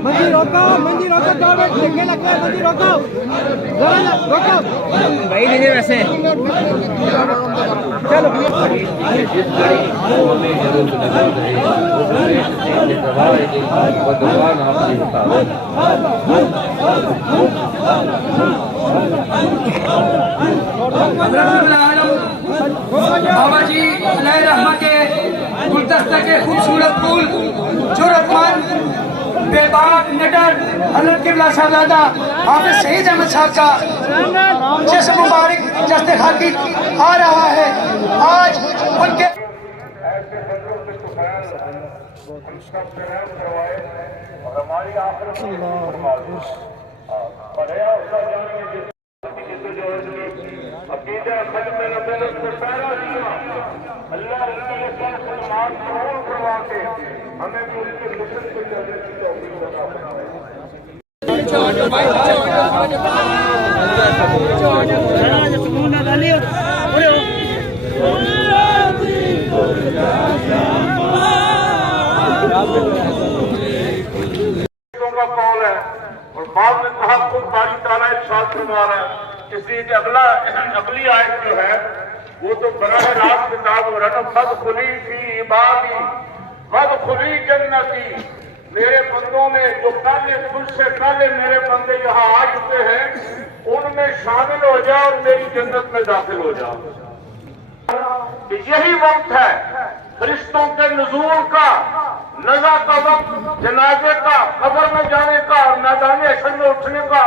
मंदी रोको 2 मिनट देखे लग गए मंदी रोको रोको भाई दीजिए वैसे चलो बाबा जी अलैहि रहमा के गुलदस्ते के खूबसूरत फूल जरूरतमंद बेबाक निडर हजरत किबला साहबजादा हाफिज सईद अहमद साहब का जिस्म मुबारक जस्ते खाकी आ रहा है। आज उनके अल्लाह उनके सलमान कबूल करवा के हमें भी उनके मिशन को चलने की तौफीक अता फरमाए। का कौल है और बाद में कहा खुद बारी ताला इरशाद फरमा रहा है, इसलिए कि अगली आयत जो है वो तो बराह रास्त किताब फद खुली थी इबादी फद खुली जन्नती, मेरे बंदों में जो पहले तुझसे पहले मेरे बंदे यहाँ आ चुके हैं उनमें शामिल हो जाओ और मेरी जन्नत में दाखिल हो जाओ। यही वक्त है फरिश्तों के नुज़ूल का, नज़ा का वक्त, जनाजे का, कब्र में जाने का और मैदान हशर में उठने का।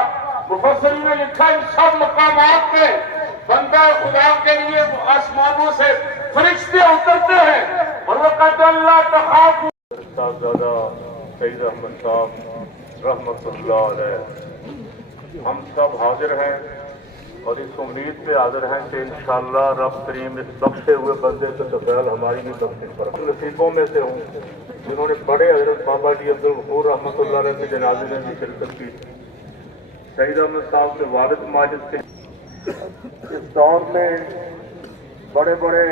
मुफस्सिरीन ने लिखा इन सब मकामात पे बंदा खुदा के लिए आसमानों से फरिश्ते उतरते हैं और वो कहते अल्लाह तखाफू। साहबजादा सईद अहमद साहब रहमतुल्लाह अलैह, हम सब हाजिर हैं और इस उम्मीद पे हाजिर हैं कि इंशाअल्लाह रब करीम इस बख्शे हुए बंदे से तो ख्याल हमारी भी बख्शिश पर नसीबों में से हूँ जिन्होंने बड़े हजरत बाबा जी अब्दुल गफूर रहमतुल्लाह अलैह के जनाजे में भी शिरकत की। सईद अहमद साहब के वालिद माजिद से इस दौर में बड़े बड़े